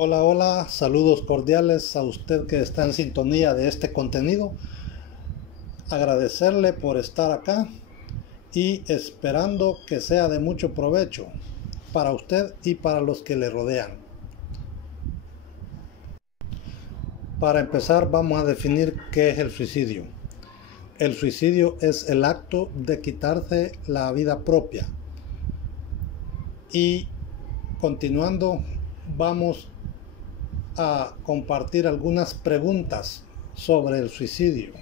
Hola, hola, saludos cordiales a usted que está en sintonía de este contenido. Agradecerle por estar acá y esperando que sea de mucho provecho para usted y para los que le rodean. Para empezar, vamos a definir qué es el suicidio. El suicidio es el acto de quitarse la vida propia. Y continuando, vamos a compartir algunas preguntas sobre el suicidio.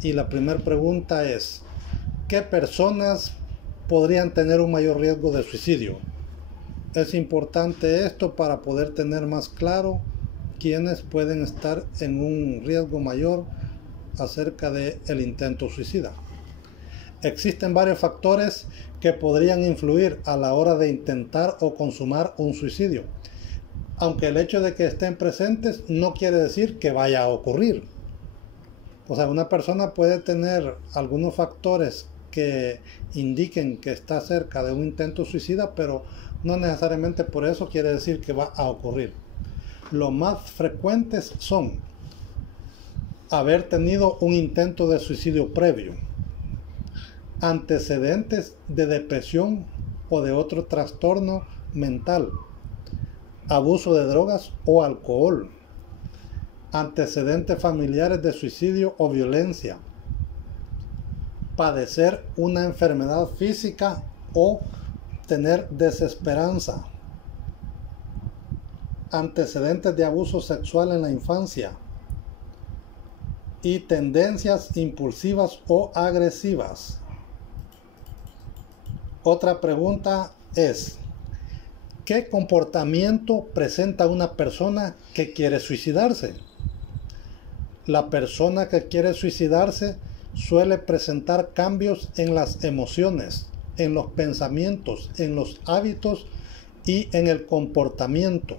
Y la primera pregunta es, ¿qué personas podrían tener un mayor riesgo de suicidio? Es importante esto para poder tener más claro quiénes pueden estar en un riesgo mayor acerca del intento suicida. Existen varios factores que podrían influir a la hora de intentar o consumar un suicidio, aunque el hecho de que estén presentes no quiere decir que vaya a ocurrir. O sea, una persona puede tener algunos factores que indiquen que está cerca de un intento suicida, pero no necesariamente por eso quiere decir que va a ocurrir. Los más frecuentes son haber tenido un intento de suicidio previo, antecedentes de depresión o de otro trastorno mental, abuso de drogas o alcohol, antecedentes familiares de suicidio o violencia, padecer una enfermedad física o tener desesperanza, antecedentes de abuso sexual en la infancia y tendencias impulsivas o agresivas. Otra pregunta es, ¿qué comportamiento presenta una persona que quiere suicidarse? La persona que quiere suicidarse suele presentar cambios en las emociones, en los pensamientos, en los hábitos y en el comportamiento.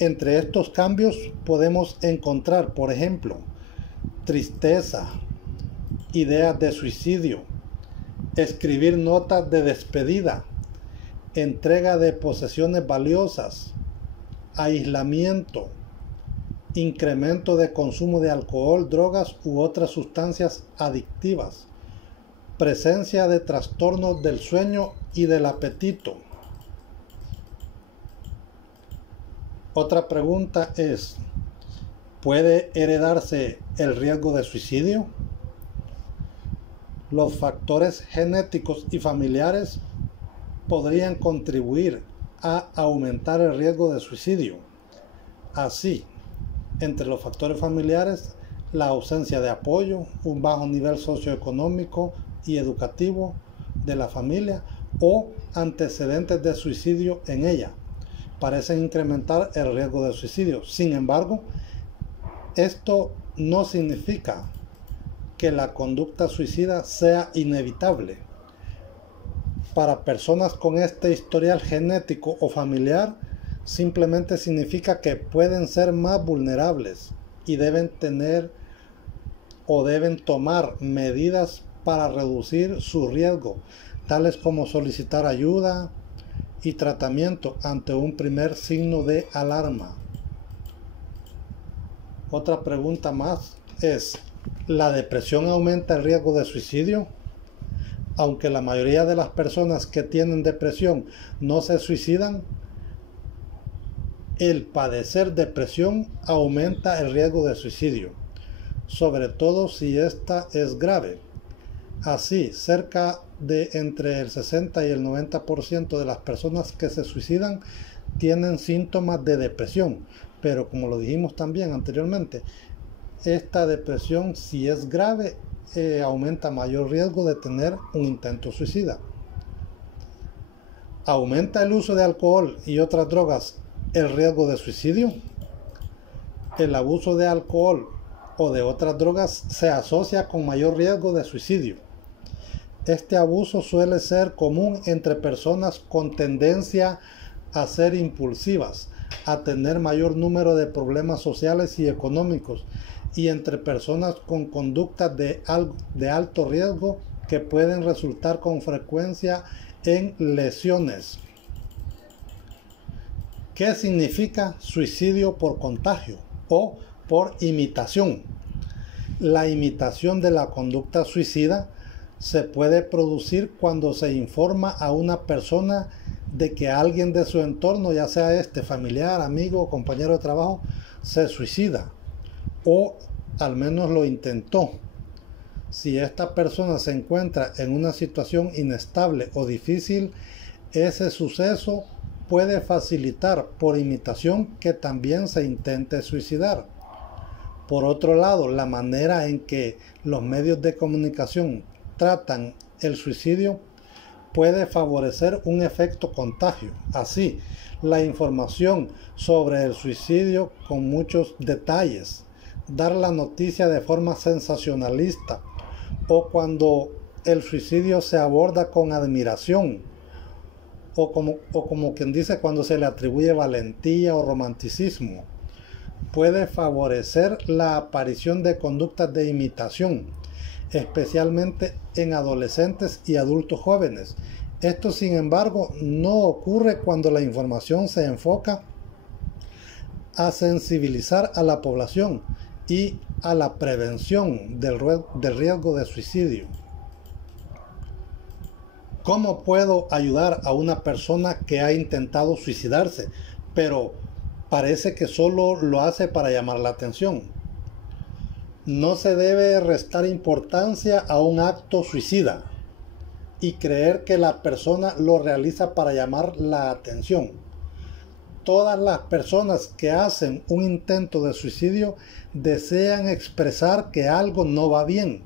Entre estos cambios podemos encontrar, por ejemplo, tristeza, ideas de suicidio, escribir notas de despedida, entrega de posesiones valiosas, aislamiento, incremento de consumo de alcohol, drogas u otras sustancias adictivas, presencia de trastornos del sueño y del apetito. Otra pregunta es, ¿puede heredarse el riesgo de suicidio? Los factores genéticos y familiares podrían contribuir a aumentar el riesgo de suicidio. Así, entre los factores familiares, la ausencia de apoyo, un bajo nivel socioeconómico y educativo de la familia o antecedentes de suicidio en ella parecen incrementar el riesgo de suicidio. Sin embargo, esto no significa que la conducta suicida sea inevitable. Para personas con este historial genético o familiar, simplemente significa que pueden ser más vulnerables y deben tener o deben tomar medidas para reducir su riesgo, tales como solicitar ayuda y tratamiento ante un primer signo de alarma. Otra pregunta más es, ¿la depresión aumenta el riesgo de suicidio? Aunque la mayoría de las personas que tienen depresión no se suicidan, el padecer depresión aumenta el riesgo de suicidio, sobre todo si esta es grave. Así, cerca de entre el 60 y el 90% de las personas que se suicidan tienen síntomas de depresión, pero como lo dijimos también anteriormente, esta depresión, si es grave, aumenta mayor riesgo de tener un intento suicida. ¿Aumenta el uso de alcohol y otras drogas el riesgo de suicidio? El abuso de alcohol o de otras drogas se asocia con mayor riesgo de suicidio. Este abuso suele ser común entre personas con tendencia a ser impulsivas, a tener mayor número de problemas sociales y económicos, y entre personas con conductas de alto riesgo que pueden resultar con frecuencia en lesiones. ¿Qué significa suicidio por contagio o por imitación? La imitación de la conducta suicida se puede producir cuando se informa a una persona de que alguien de su entorno, ya sea familiar, amigo o compañero de trabajo, se suicida o al menos lo intentó. Si esta persona se encuentra en una situación inestable o difícil, ese suceso puede facilitar por imitación que también se intente suicidar. Por otro lado, la manera en que los medios de comunicación tratan el suicidio puede favorecer un efecto contagio. Así, la información sobre el suicidio con muchos detalles, dar la noticia de forma sensacionalista o cuando el suicidio se aborda con admiración o como quien dice cuando se le atribuye valentía o romanticismo, puede favorecer la aparición de conductas de imitación, especialmente en adolescentes y adultos jóvenes. Esto, sin embargo, no ocurre cuando la información se enfoca a sensibilizar a la población y a la prevención del riesgo de suicidio. ¿Cómo puedo ayudar a una persona que ha intentado suicidarse, pero parece que solo lo hace para llamar la atención? No se debe restar importancia a un acto suicida y creer que la persona lo realiza para llamar la atención. Todas las personas que hacen un intento de suicidio desean expresar que algo no va bien,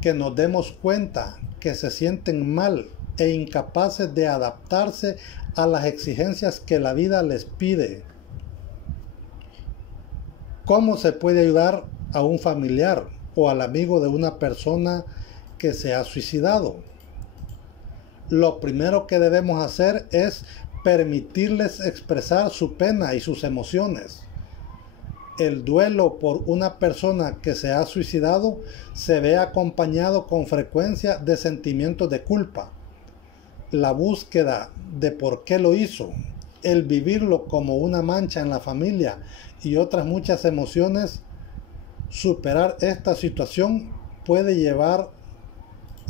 que nos demos cuenta que se sienten mal e incapaces de adaptarse a las exigencias que la vida les pide. ¿Cómo se puede ayudar a un familiar o al amigo de una persona que se ha suicidado? Lo primero que debemos hacer es permitirles expresar su pena y sus emociones. El duelo por una persona que se ha suicidado se ve acompañado con frecuencia de sentimientos de culpa. La búsqueda de por qué lo hizo, el vivirlo como una mancha en la familia y otras muchas emociones, superar esta situación puede llevar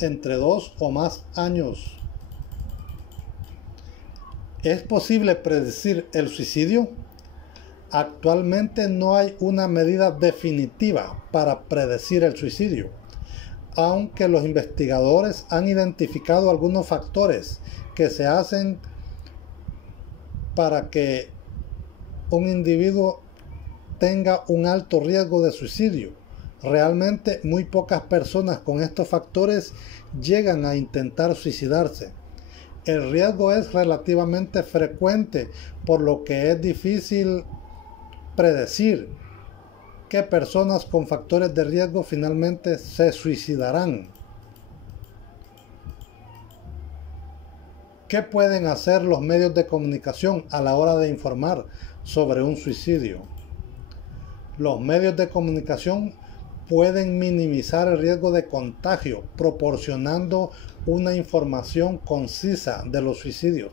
entre 2 o más años. ¿Es posible predecir el suicidio? Actualmente no hay una medida definitiva para predecir el suicidio, aunque los investigadores han identificado algunos factores que se hacen para que un individuo tenga un alto riesgo de suicidio. Realmente muy pocas personas con estos factores llegan a intentar suicidarse. El riesgo es relativamente frecuente, por lo que es difícil predecir qué personas con factores de riesgo finalmente se suicidarán. ¿Qué pueden hacer los medios de comunicación a la hora de informar sobre un suicidio? Los medios de comunicación pueden minimizar el riesgo de contagio proporcionando una información concisa de los suicidios.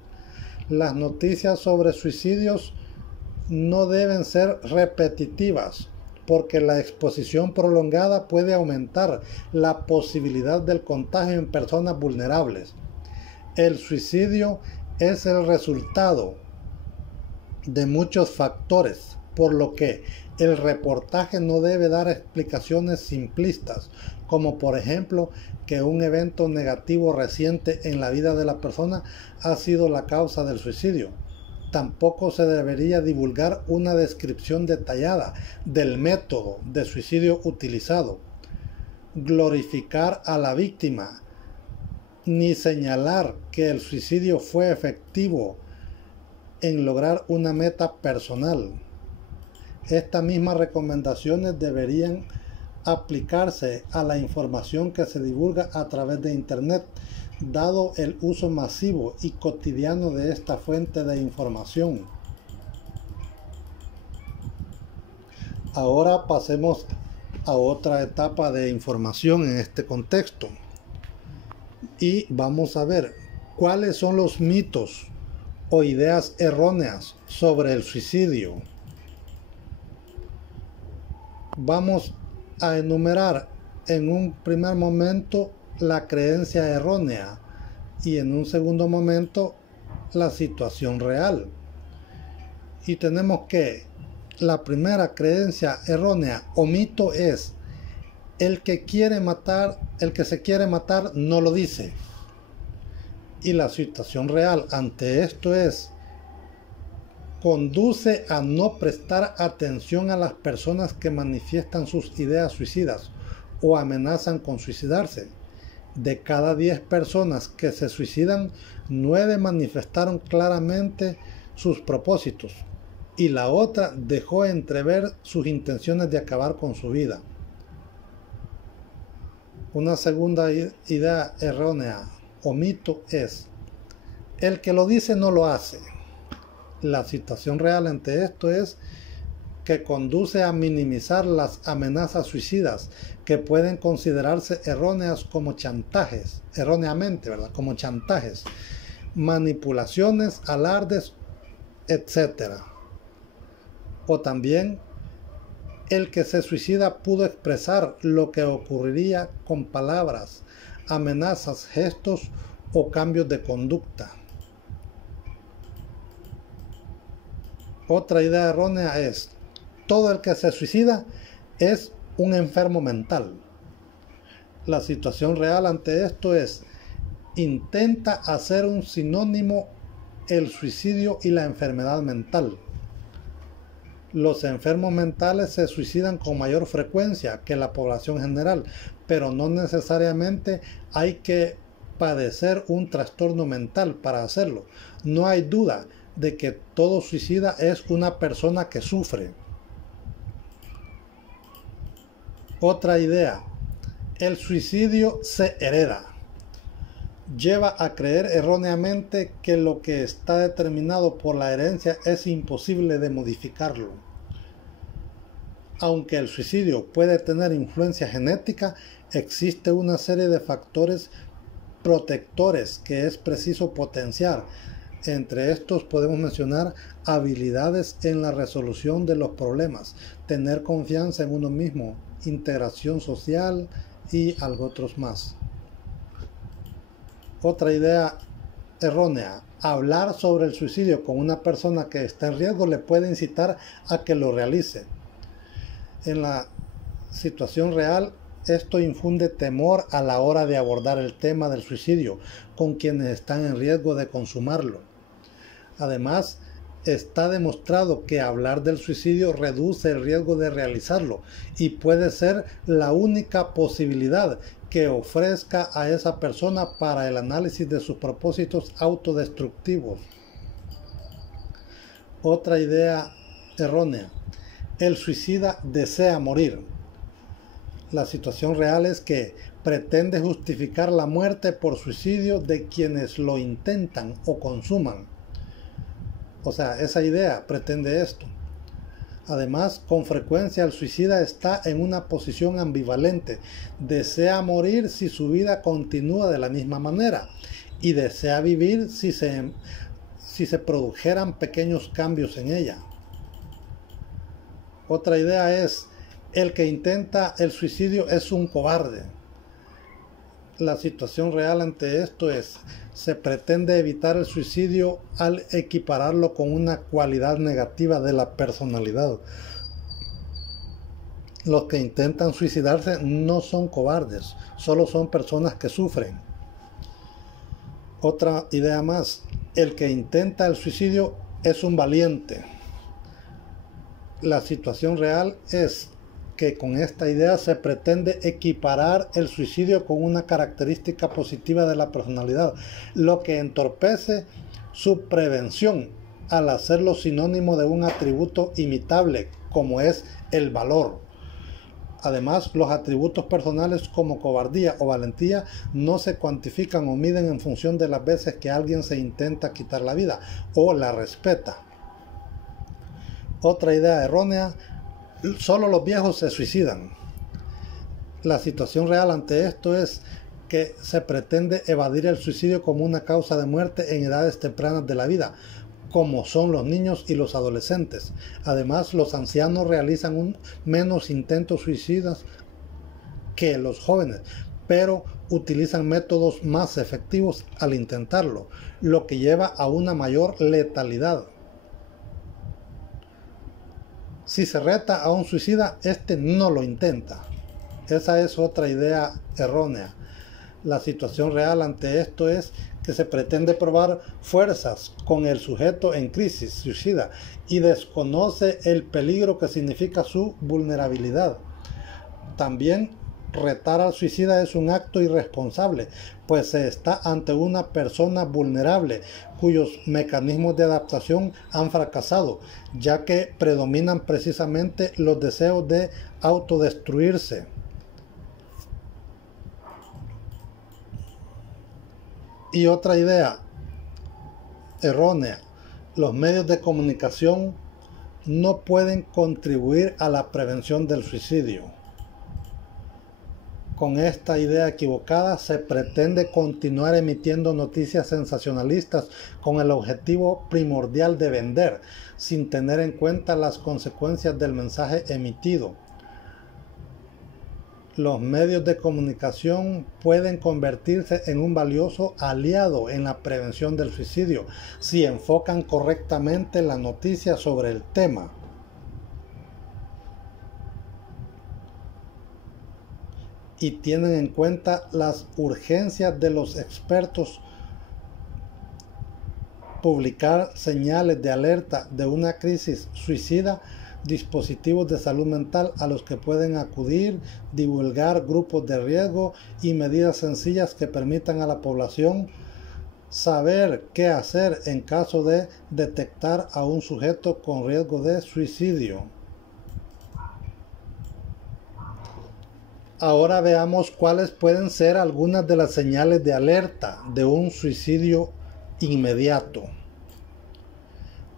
Las noticias sobre suicidios no deben ser repetitivas, porque la exposición prolongada puede aumentar la posibilidad del contagio en personas vulnerables. El suicidio es el resultado de muchos factores, por lo que el reportaje no debe dar explicaciones simplistas, como por ejemplo que un evento negativo reciente en la vida de la persona ha sido la causa del suicidio. Tampoco se debería divulgar una descripción detallada del método de suicidio utilizado, glorificar a la víctima, ni señalar que el suicidio fue efectivo en lograr una meta personal. Estas mismas recomendaciones deberían aplicarse a la información que se divulga a través de Internet, dado el uso masivo y cotidiano de esta fuente de información. Ahora pasemos a otra etapa de información en este contexto y vamos a ver cuáles son los mitos o ideas erróneas sobre el suicidio. Vamos a enumerar en un primer momento la creencia errónea y en un segundo momento la situación real. Y tenemos que la primera creencia errónea o mito es: el que se quiere matar no lo dice. Y la situación real ante esto es: conduce a no prestar atención a las personas que manifiestan sus ideas suicidas o amenazan con suicidarse. De cada 10 personas que se suicidan, 9 manifestaron claramente sus propósitos y la otra dejó entrever sus intenciones de acabar con su vida. Una segunda idea errónea o mito es: el que lo dice no lo hace. La situación real ante esto es que conduce a minimizar las amenazas suicidas que pueden considerarse erróneas como chantajes, como chantajes, manipulaciones, alardes, etc. O también, el que se suicida pudo expresar lo que ocurriría con palabras, amenazas, gestos o cambios de conducta. Otra idea errónea es: todo el que se suicida es un enfermo mental. La situación real ante esto es: intenta hacer un sinónimo el suicidio y la enfermedad mental. Los enfermos mentales se suicidan con mayor frecuencia que la población general, pero no necesariamente hay que padecer un trastorno mental para hacerlo. No hay duda de que todo suicida es una persona que sufre. Otra idea: el suicidio se hereda. Lleva a creer erróneamente que lo que está determinado por la herencia es imposible de modificarlo. Aunque el suicidio puede tener influencia genética, existe una serie de factores protectores que es preciso potenciar. Entre estos podemos mencionar habilidades en la resolución de los problemas, tener confianza en uno mismo, integración social y algo otros más. Otra idea errónea: hablar sobre el suicidio con una persona que está en riesgo le puede incitar a que lo realice. En la situación real, esto infunde temor a la hora de abordar el tema del suicidio con quienes están en riesgo de consumarlo. Además, está demostrado que hablar del suicidio reduce el riesgo de realizarlo y puede ser la única posibilidad que ofrezca a esa persona para el análisis de sus propósitos autodestructivos. Otra idea errónea: el suicida desea morir. La situación real es que pretende justificar la muerte por suicidio de quienes lo intentan o consuman. O sea, esa idea pretende esto. Además, con frecuencia el suicida está en una posición ambivalente. Desea morir si su vida continúa de la misma manera y desea vivir si se produjeran pequeños cambios en ella. Otra idea es: el que intenta el suicidio es un cobarde. La situación real ante esto es: se pretende evitar el suicidio al equipararlo con una cualidad negativa de la personalidad. Los que intentan suicidarse no son cobardes, solo son personas que sufren. Otra idea más: el que intenta el suicidio es un valiente. La situación real es que con esta idea se pretende equiparar el suicidio con una característica positiva de la personalidad, lo que entorpece su prevención al hacerlo sinónimo de un atributo imitable como es el valor. Además, los atributos personales como cobardía o valentía no se cuantifican o miden en función de las veces que alguien se intenta quitar la vida o la respeta. Otra idea errónea: solo los viejos se suicidan. La situación real ante esto es que se pretende evadir el suicidio como una causa de muerte en edades tempranas de la vida, como son los niños y los adolescentes. Además, los ancianos realizan menos intentos suicidas que los jóvenes, pero utilizan métodos más efectivos al intentarlo, lo que lleva a una mayor letalidad. Si se reta a un suicida, este no lo intenta. Esa es otra idea errónea. La situación real ante esto es que se pretende probar fuerzas con el sujeto en crisis suicida y desconoce el peligro que significa su vulnerabilidad. También retar al suicida es un acto irresponsable, pues se está ante una persona vulnerable cuyos mecanismos de adaptación han fracasado, ya que predominan precisamente los deseos de autodestruirse. Y otra idea errónea: los medios de comunicación no pueden contribuir a la prevención del suicidio. Con esta idea equivocada se pretende continuar emitiendo noticias sensacionalistas con el objetivo primordial de vender, sin tener en cuenta las consecuencias del mensaje emitido. Los medios de comunicación pueden convertirse en un valioso aliado en la prevención del suicidio si enfocan correctamente la noticia sobre el tema. Y tienen en cuenta las urgencias de los expertos. Publicar señales de alerta de una crisis suicida, dispositivos de salud mental a los que pueden acudir, divulgar grupos de riesgo y medidas sencillas que permitan a la población saber qué hacer en caso de detectar a un sujeto con riesgo de suicidio. Ahora veamos cuáles pueden ser algunas de las señales de alerta de un suicidio inmediato.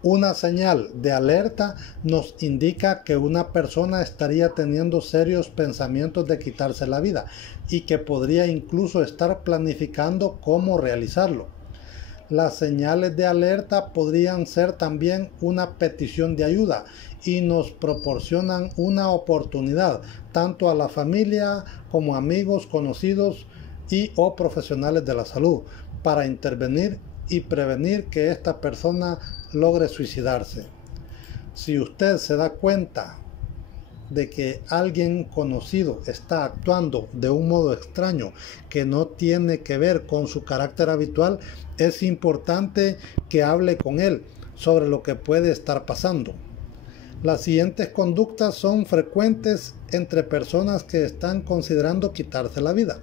Una señal de alerta nos indica que una persona estaría teniendo serios pensamientos de quitarse la vida y que podría incluso estar planificando cómo realizarlo. Las señales de alerta podrían ser también una petición de ayuda y nos proporcionan una oportunidad tanto a la familia como amigos, conocidos y o profesionales de la salud para intervenir y prevenir que esta persona logre suicidarse. Si usted se da cuenta de que alguien conocido está actuando de un modo extraño que no tiene que ver con su carácter habitual, es importante que hable con él sobre lo que puede estar pasando. Las siguientes conductas son frecuentes entre personas que están considerando quitarse la vida.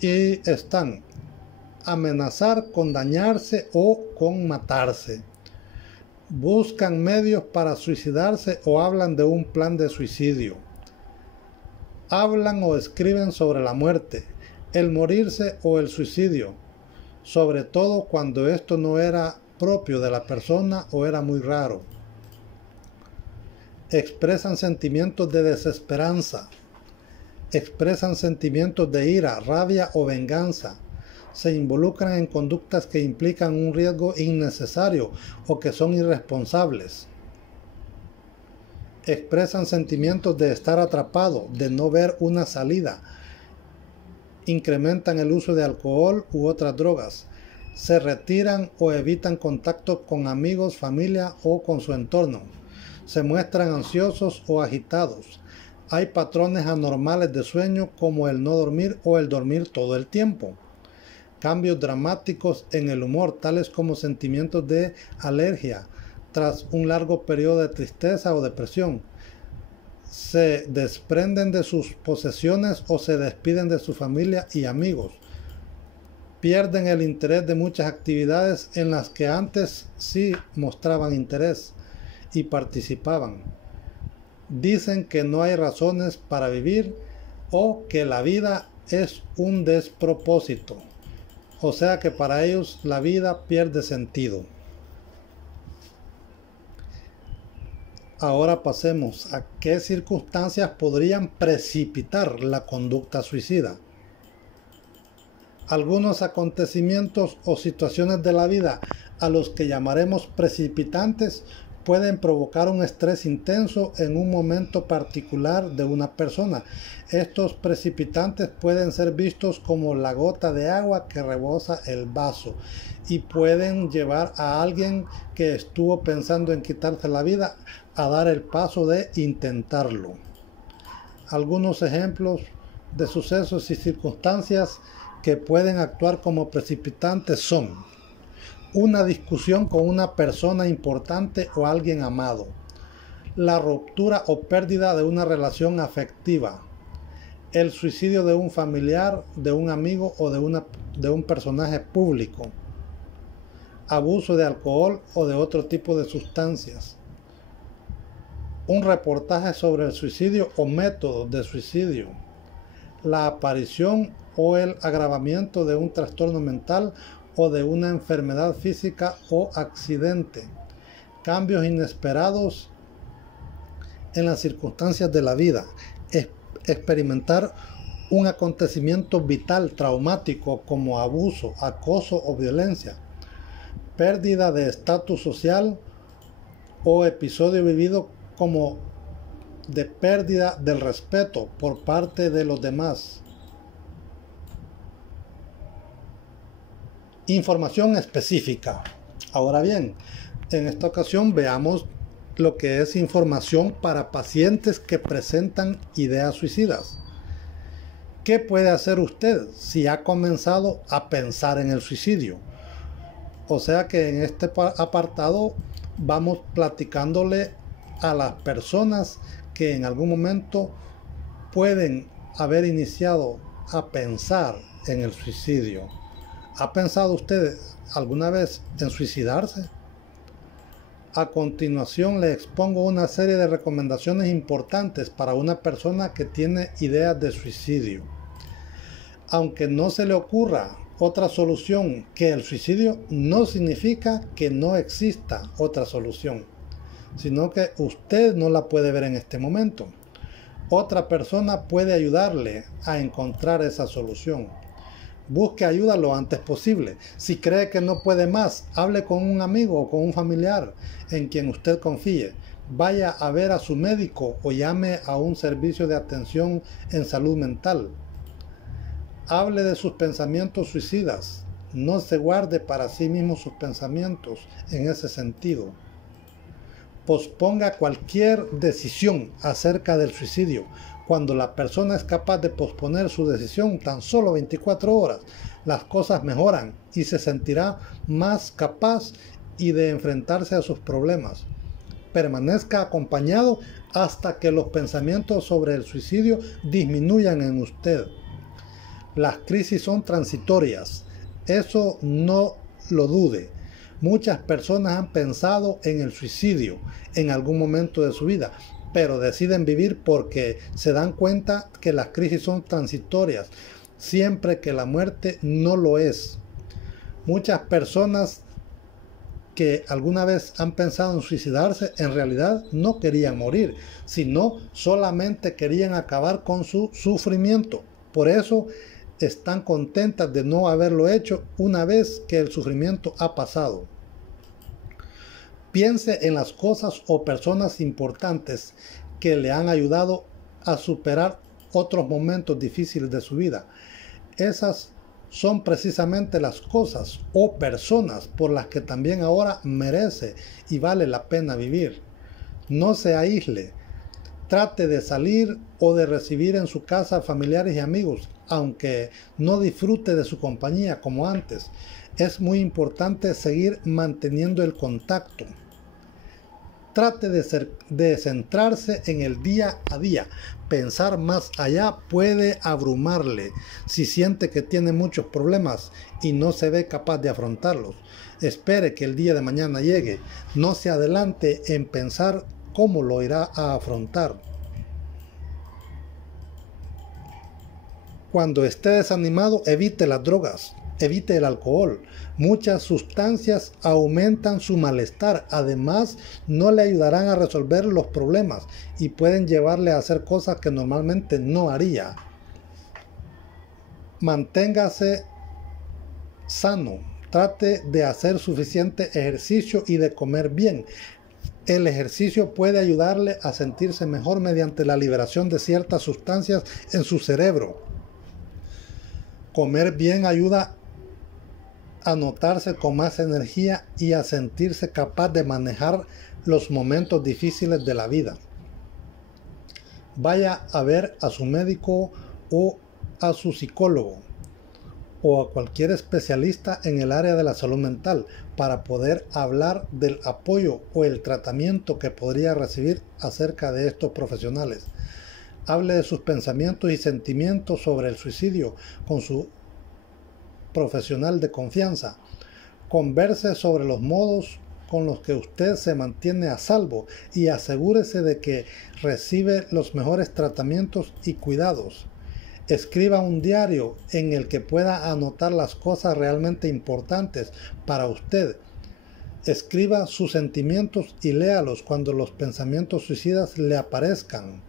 Y están: amenazar con dañarse o con matarse. Buscan medios para suicidarse o hablan de un plan de suicidio. Hablan o escriben sobre la muerte, el morirse o el suicidio, sobre todo cuando esto no era propio de la persona o era muy raro. Expresan sentimientos de desesperanza. Expresan sentimientos de ira, rabia o venganza. Se involucran en conductas que implican un riesgo innecesario o que son irresponsables. Expresan sentimientos de estar atrapado, de no ver una salida. Incrementan el uso de alcohol u otras drogas. Se retiran o evitan contacto con amigos, familia o con su entorno. Se muestran ansiosos o agitados. Hay patrones anormales de sueño como el no dormir o el dormir todo el tiempo. Cambios dramáticos en el humor, tales como sentimientos de alergia tras un largo periodo de tristeza o depresión. Se desprenden de sus posesiones o se despiden de su familia y amigos. Pierden el interés de muchas actividades en las que antes sí mostraban interés y participaban. Dicen que no hay razones para vivir o que la vida es un despropósito. O sea que para ellos la vida pierde sentido. Ahora pasemos a qué circunstancias podrían precipitar la conducta suicida. Algunos acontecimientos o situaciones de la vida a los que llamaremos precipitantes pueden provocar un estrés intenso en un momento particular de una persona. Estos precipitantes pueden ser vistos como la gota de agua que rebosa el vaso y pueden llevar a alguien que estuvo pensando en quitarse la vida a dar el paso de intentarlo. Algunos ejemplos de sucesos y circunstancias que pueden actuar como precipitantes son: una discusión con una persona importante o alguien amado, la ruptura o pérdida de una relación afectiva, el suicidio de un familiar, de un amigo o de un personaje público, abuso de alcohol o de otro tipo de sustancias, un reportaje sobre el suicidio o métodos de suicidio, la aparición o el agravamiento de un trastorno mental o de una enfermedad física o accidente, cambios inesperados en las circunstancias de la vida, experimentar un acontecimiento vital traumático como abuso, acoso o violencia, pérdida de estatus social o episodio vivido como de pérdida del respeto por parte de los demás. Información específica. Ahora bien, en esta ocasión veamos lo que es información para pacientes que presentan ideas suicidas. ¿Qué puede hacer usted si ha comenzado a pensar en el suicidio? O sea que en este apartado vamos platicándole a las personas que en algún momento pueden haber iniciado a pensar en el suicidio. ¿Ha pensado usted alguna vez en suicidarse? A continuación le expongo una serie de recomendaciones importantes para una persona que tiene ideas de suicidio. Aunque no se le ocurra otra solución que el suicidio, no significa que no exista otra solución, sino que usted no la puede ver en este momento. Otra persona puede ayudarle a encontrar esa solución. Busque ayuda lo antes posible. Si cree que no puede más, hable con un amigo o con un familiar en quien usted confíe. Vaya a ver a su médico o llame a un servicio de atención en salud mental. Hable de sus pensamientos suicidas. No se guarde para sí mismo sus pensamientos en ese sentido. Posponga cualquier decisión acerca del suicidio. Cuando la persona es capaz de posponer su decisión tan solo 24 horas, las cosas mejoran y se sentirá más capaz y de enfrentarse a sus problemas. Permanezca acompañado hasta que los pensamientos sobre el suicidio disminuyan en usted. Las crisis son transitorias, eso no lo dude. Muchas personas han pensado en el suicidio en algún momento de su vida, pero deciden vivir porque se dan cuenta que las crisis son transitorias, siempre que la muerte no lo es. Muchas personas que alguna vez han pensado en suicidarse, en realidad no querían morir, sino solamente querían acabar con su sufrimiento. Por eso están contentas de no haberlo hecho una vez que el sufrimiento ha pasado. Piense en las cosas o personas importantes que le han ayudado a superar otros momentos difíciles de su vida. Esas son precisamente las cosas o personas por las que también ahora merece y vale la pena vivir. No se aísle. Trate de salir o de recibir en su casa familiares y amigos, aunque no disfrute de su compañía como antes. Es muy importante seguir manteniendo el contacto. Trate de centrarse en el día a día. Pensar más allá puede abrumarle si siente que tiene muchos problemas y no se ve capaz de afrontarlos. Espere que el día de mañana llegue. No se adelante en pensar cómo lo irá a afrontar. Cuando esté desanimado, evite las drogas, evite el alcohol. Muchas sustancias aumentan su malestar. Además, no le ayudarán a resolver los problemas y pueden llevarle a hacer cosas que normalmente no haría. Manténgase sano. Trate de hacer suficiente ejercicio y de comer bien. El ejercicio puede ayudarle a sentirse mejor mediante la liberación de ciertas sustancias en su cerebro. Comer bien ayuda a notarse con más energía y a sentirse capaz de manejar los momentos difíciles de la vida. Vaya a ver a su médico o a su psicólogo o a cualquier especialista en el área de la salud mental para poder hablar del apoyo o el tratamiento que podría recibir acerca de estos profesionales. Hable de sus pensamientos y sentimientos sobre el suicidio con su profesional de confianza. Converse sobre los modos con los que usted se mantiene a salvo y asegúrese de que recibe los mejores tratamientos y cuidados. Escriba un diario en el que pueda anotar las cosas realmente importantes para usted. Escriba sus sentimientos y léalos cuando los pensamientos suicidas le aparezcan.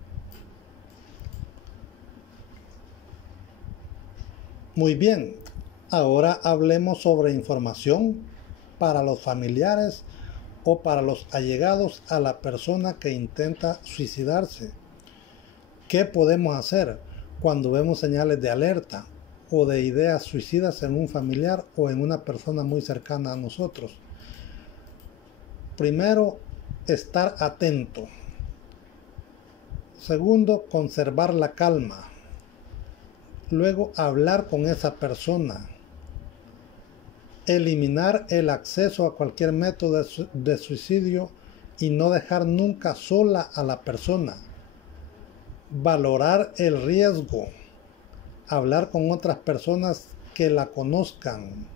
Muy bien, ahora hablemos sobre información para los familiares o para los allegados a la persona que intenta suicidarse. ¿Qué podemos hacer cuando vemos señales de alerta o de ideas suicidas en un familiar o en una persona muy cercana a nosotros? Primero, estar atento. Segundo, conservar la calma. Luego, hablar con esa persona. Eliminar el acceso a cualquier método de suicidio y no dejar nunca sola a la persona. Valorar el riesgo. Hablar con otras personas que la conozcan.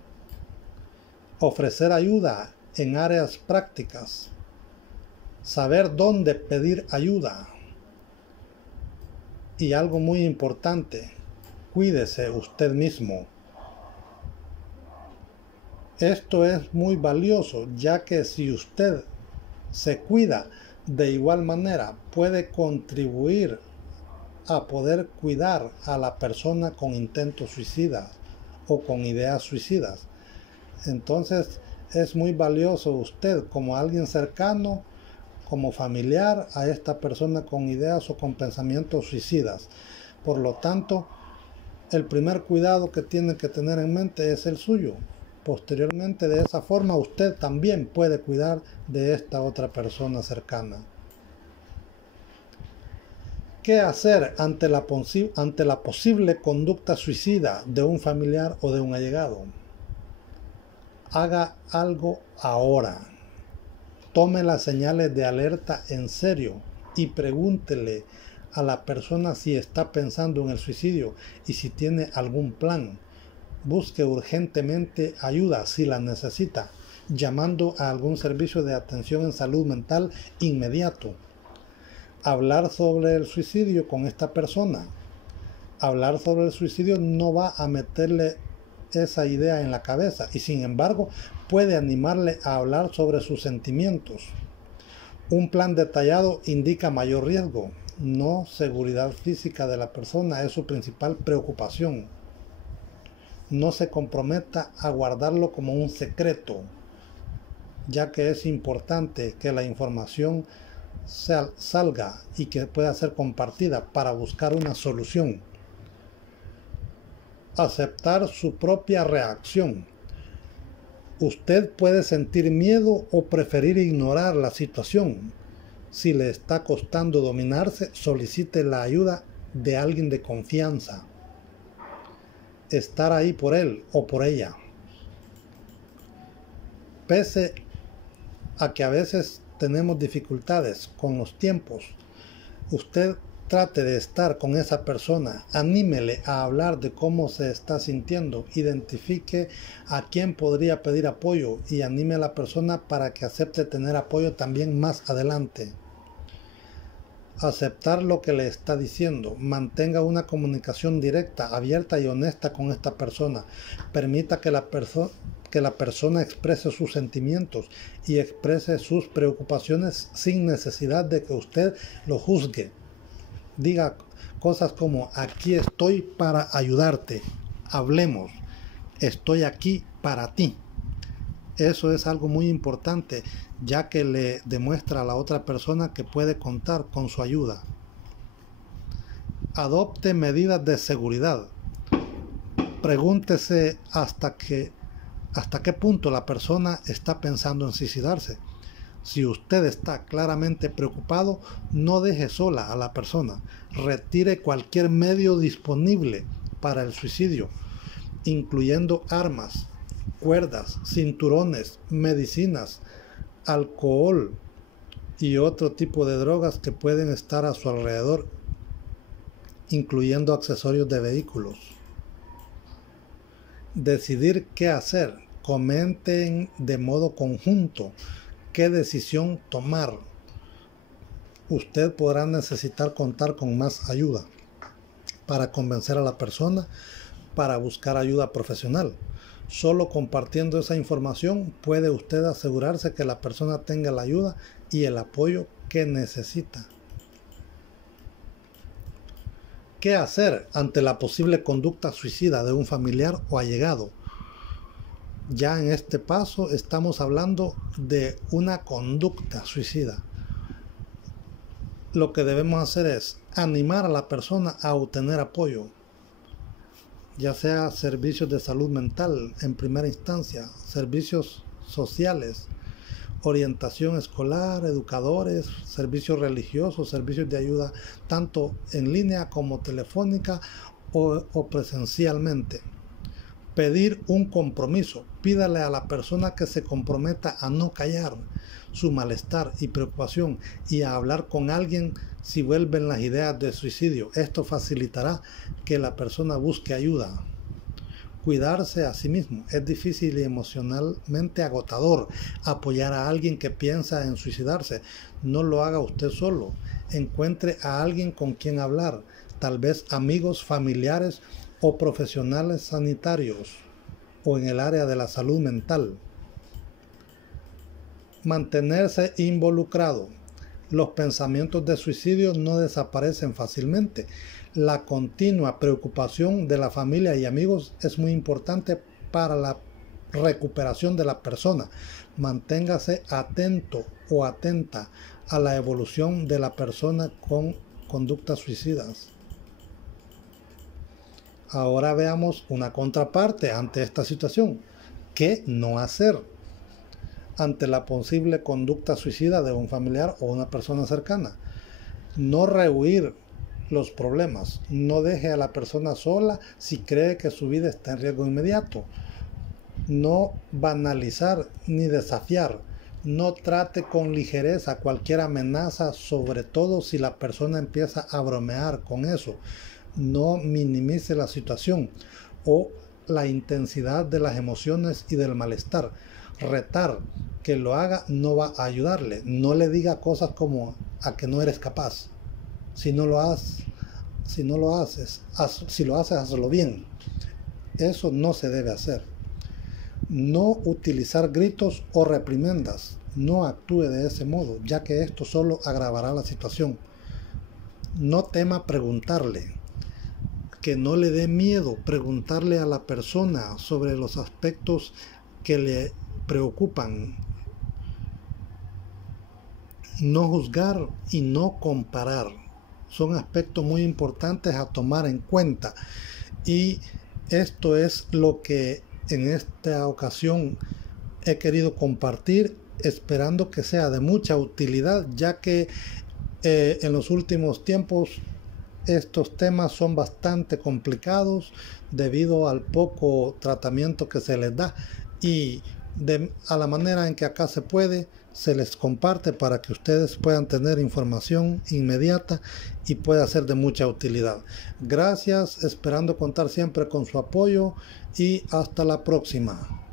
Ofrecer ayuda en áreas prácticas. Saber dónde pedir ayuda. Y algo muy importante, cuídese usted mismo. Esto es muy valioso, ya que si usted se cuida de igual manera, puede contribuir a poder cuidar a la persona con intentos suicidas o con ideas suicidas. Entonces es muy valioso usted como alguien cercano, como familiar a esta persona con ideas o con pensamientos suicidas. Por lo tanto, el primer cuidado que tiene que tener en mente es el suyo. Posteriormente, de esa forma, usted también puede cuidar de esta otra persona cercana. ¿Qué hacer ante la posible conducta suicida de un familiar o de un allegado? Haga algo ahora. Tome las señales de alerta en serio y pregúntele a la persona si está pensando en el suicidio y si tiene algún plan. Busque urgentemente ayuda si la necesita, llamando a algún servicio de atención en salud mental inmediato. Hablar sobre el suicidio con esta persona. Hablar sobre el suicidio no va a meterle esa idea en la cabeza y sin embargo puede animarle a hablar sobre sus sentimientos. Un plan detallado indica mayor riesgo, no seguridad física de la persona es su principal preocupación. No se comprometa a guardarlo como un secreto, ya que es importante que la información salga y que pueda ser compartida para buscar una solución. Aceptar su propia reacción. Usted puede sentir miedo o preferir ignorar la situación. Si le está costando dominarse, solicite la ayuda de alguien de confianza. Estar ahí por él o por ella. Pese a que a veces tenemos dificultades con los tiempos, usted trate de estar con esa persona, anímele a hablar de cómo se está sintiendo, identifique a quién podría pedir apoyo y anime a la persona para que acepte tener apoyo también más adelante. Aceptar lo que le está diciendo, mantenga una comunicación directa, abierta y honesta con esta persona, permita que la persona exprese sus sentimientos y exprese sus preocupaciones sin necesidad de que usted lo juzgue. Diga cosas como: aquí estoy para ayudarte, hablemos. estoy aquí para ti. Eso es algo muy importante, ya que le demuestra a la otra persona que puede contar con su ayuda. Adopte medidas de seguridad. Pregúntese hasta qué punto la persona está pensando en suicidarse. Si usted está claramente preocupado, no deje sola a la persona. Retire cualquier medio disponible para el suicidio, incluyendo armas, cuerdas, cinturones, medicinas, alcohol y otro tipo de drogas que pueden estar a su alrededor, incluyendo accesorios de vehículos. Decidir qué hacer. Comenten de modo conjunto qué decisión tomar. Usted podrá necesitar contar con más ayuda para convencer a la persona para buscar ayuda profesional. Solo compartiendo esa información puede usted asegurarse que la persona tenga la ayuda y el apoyo que necesita. ¿Qué hacer ante la posible conducta suicida de un familiar o allegado? Ya en este paso estamos hablando de una conducta suicida. Lo que debemos hacer es animar a la persona a obtener apoyo, ya sea servicios de salud mental en primera instancia, servicios sociales, orientación escolar, educadores, servicios religiosos, servicios de ayuda tanto en línea como telefónica o presencialmente. Pedir un compromiso. Pídale a la persona que se comprometa a no callar su malestar y preocupación y a hablar con alguien si vuelven las ideas de suicidio. Esto facilitará que la persona busque ayuda. Cuidarse a sí mismo. Es difícil y emocionalmente agotador apoyar a alguien que piensa en suicidarse. No lo haga usted solo. Encuentre a alguien con quien hablar, tal vez amigos, familiares o profesionales sanitarios o en el área de la salud mental. Mantenerse involucrado. Los pensamientos de suicidio no desaparecen fácilmente. La continua preocupación de la familia y amigos es muy importante para la recuperación de la persona. Manténgase atento o atenta a la evolución de la persona con conductas suicidas. Ahora veamos una contraparte ante esta situación. ¿Qué no hacer ante la posible conducta suicida de un familiar o una persona cercana? No rehuir los problemas. No deje a la persona sola si cree que su vida está en riesgo inmediato. No banalizar ni desafiar. No trate con ligereza cualquier amenaza, sobre todo si la persona empieza a bromear con eso. No minimice la situación o la intensidad de las emociones y del malestar. Retar que lo haga no va a ayudarle. No le diga cosas como a que no eres capaz. Si lo haces, hazlo bien. Eso no se debe hacer. No utilizar gritos o reprimendas. No actúe de ese modo, ya que esto solo agravará la situación. No tema preguntarle. Que no le dé miedo preguntarle a la persona sobre los aspectos que le preocupan. No juzgar y no comparar. Son aspectos muy importantes a tomar en cuenta. Y esto es lo que en esta ocasión he querido compartir, esperando que sea de mucha utilidad, ya que en los últimos tiempos estos temas son bastante complicados debido al poco tratamiento que se les da y a la manera en que acá se les comparte para que ustedes puedan tener información inmediata y pueda ser de mucha utilidad. Gracias, esperando contar siempre con su apoyo y hasta la próxima.